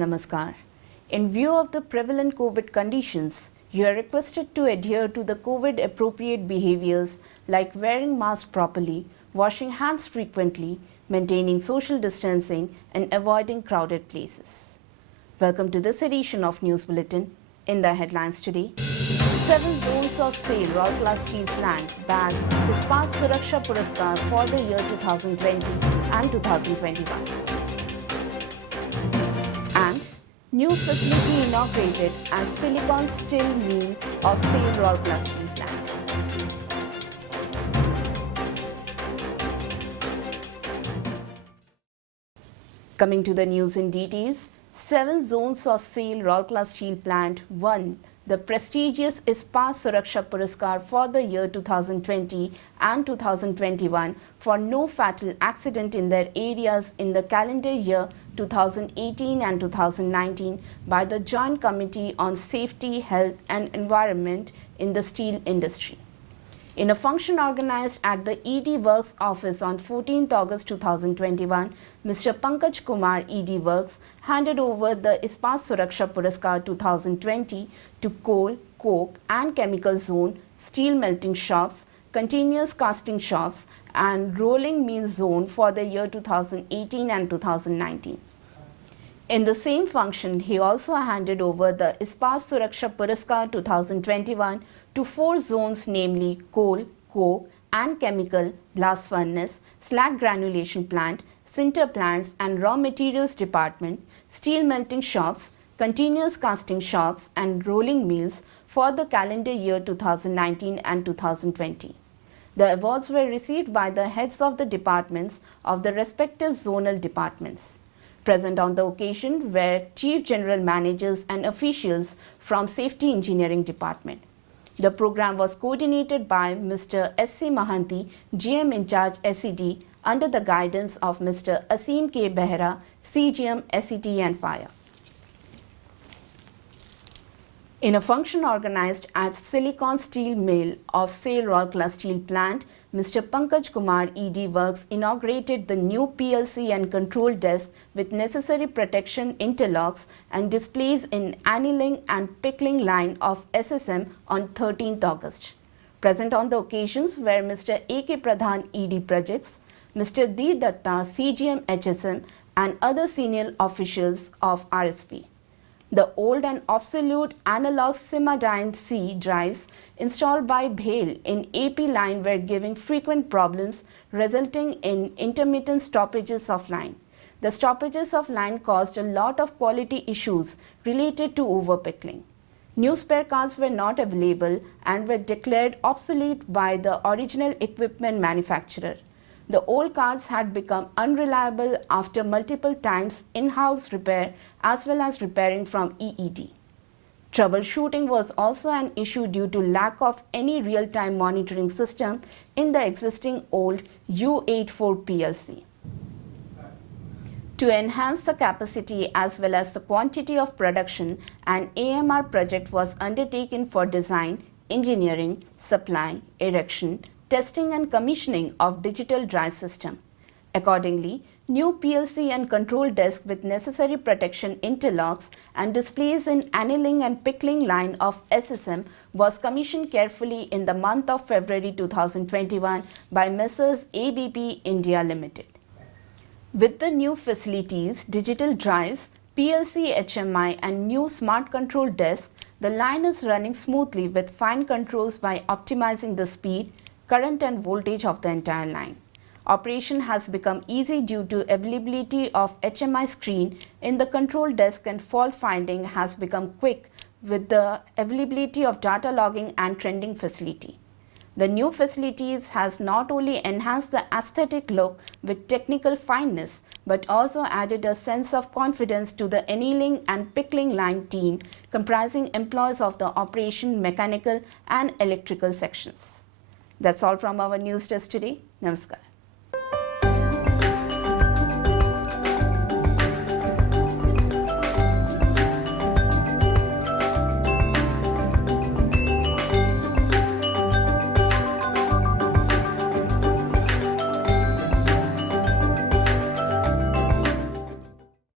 Namaskar. In view of the prevalent COVID conditions, you are requested to adhere to the COVID appropriate behaviors like wearing mask properly, washing hands frequently, maintaining social distancing and avoiding crowded places. Welcome to this edition of News Bulletin. In the headlines today, 7 zones of SAIL Royal Class Steel Plant bag Ispat Suraksha Puraskar for the year 2020 and 2021. And new facility inaugurated as Silicon Steel Mill of SAIL Royal Class Steel Plant. Coming to the news in details, 7 zones of SAIL Royal Class Steel Plant won the prestigious Ispat Suraksha Puraskar for the year 2020 and 2021 for no fatal accident in their areas in the calendar year 2018 and 2019 by the Joint Committee on Safety, Health and Environment in the Steel Industry. In a function organized at the ED Works office on 14th August 2021, Mr. Pankaj Kumar, ED Works, handed over the Ispat Suraksha Puraskar 2020 to Coal, Coke and Chemical Zone, Steel Melting Shops, Continuous Casting Shops and Rolling Mill Zone for the year 2018 and 2019. In the same function, he also handed over the Ispat Suraksha Puraskar 2021 to 4 zones, namely Coal, Coke and Chemical, Blast Furnace, Slag Granulation Plant, Sinter Plants and Raw Materials Department, Steel Melting Shops, Continuous Casting Shops and Rolling Mills for the calendar year 2019 and 2020. The awards were received by the heads of the departments of the respective zonal departments. Present on the occasion were Chief General Managers and officials from Safety Engineering Department. The program was coordinated by Mr. S.C. Mahanti, GM in charge SED, under the guidance of Mr. Asim K. Behra, CGM SET and Fire. In a function organized at Silicon Steel Mill of SAIL Royal Class Steel Plant, Mr. Pankaj Kumar, ED Works, inaugurated the new PLC and control desk with necessary protection interlocks and displays in annealing and pickling line of SSM on 13th August. Present on the occasions were Mr. A.K. Pradhan, ED Projects, Mr. D. Datta, CGM HSM and other senior officials of RSP. The old and obsolete analog Simadyne C drives installed by BHEL in AP line were giving frequent problems, resulting in intermittent stoppages of line. The stoppages of line caused a lot of quality issues related to overpickling. New spare cars were not available and were declared obsolete by the original equipment manufacturer. The old cars had become unreliable after multiple times in-house repair as well as repairing from EED. Troubleshooting was also an issue due to lack of any real-time monitoring system in the existing old U84 PLC. To enhance the capacity as well as the quantity of production, an AMR project was undertaken for design, engineering, supply, erection, testing and commissioning of digital drive system. Accordingly, new PLC and control desk with necessary protection interlocks and displays in annealing and pickling line of SSM was commissioned carefully in the month of February 2021 by Messrs. ABP India Limited. With the new facilities, digital drives, PLC HMI and new smart control desk, the line is running smoothly with fine controls by optimizing the speed, current and voltage of the entire line. Operation has become easy due to availability of HMI screen in the control desk and fault finding has become quick with the availability of data logging and trending facility. The new facilities has not only enhanced the aesthetic look with technical fineness but also added a sense of confidence to the annealing and pickling line team comprising employees of the operation, mechanical and electrical sections. That's all from our news desk today. Namaskar.